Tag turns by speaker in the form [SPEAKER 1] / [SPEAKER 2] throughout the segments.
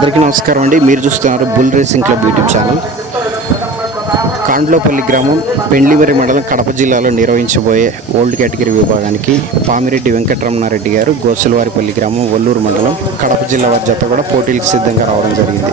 [SPEAKER 1] అందరికీ నమస్కారం అండి. మీరు చూస్తున్నారు bull racing club YouTube channel. Kandlopalli గ్రామం పెండ్లివరి మండలం కడప జిల్లాలో నిర్వహించబోయే ఓల్డ్ కేటగిరీ విభాగానికి పామిరెడ్డి వెంకటరమణారెడ్డి గారు గోసులవారిపల్లి గ్రామం వల్లూరు మండలం కడప జిల్లా వారి జత కూడా పోటీలకు సిద్ధంగా రావడం జరిగింది.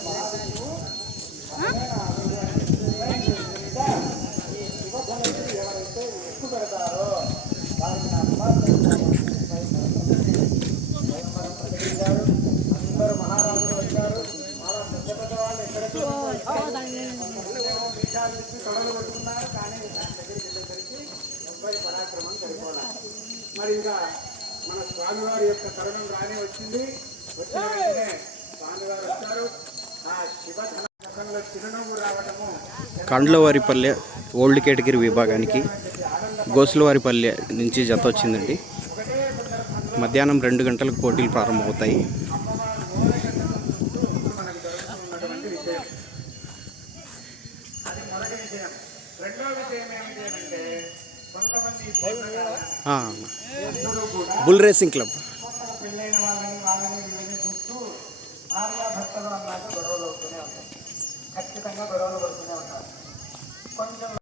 [SPEAKER 2] ఎవర్రా
[SPEAKER 3] మరి ఇంకా మన స్వామివారి యొక్క తరుణం రానే వచ్చింది. వచ్చిన వెంటనే స్వామివారు వచ్చారు. ఆ శివ ధనంలో చిరునవ్వు రావటము
[SPEAKER 1] కాండ్లవారిపల్లె ఓల్డ్ కేటగిరీ విభాగానికి గోసులవారిపల్లె నుంచి జత వచ్చిందండి. మధ్యాహ్నం రెండు గంటలకు పోటీలు ప్రారంభమవుతాయి.
[SPEAKER 3] మొదటి విషయం రెండో విషయం ఏమిటి అంటే కొంతమంది
[SPEAKER 1] బుల్ రేసింగ్ క్లబ్.
[SPEAKER 3] పెళ్ళైన వాళ్ళని వాళ్ళని వీళ్ళని చూస్తూ అన్నాక గొడవలు అవుతూనే ఉంటాయి. ఖచ్చితంగా గొడవలు పడుతూనే ఉంటారు.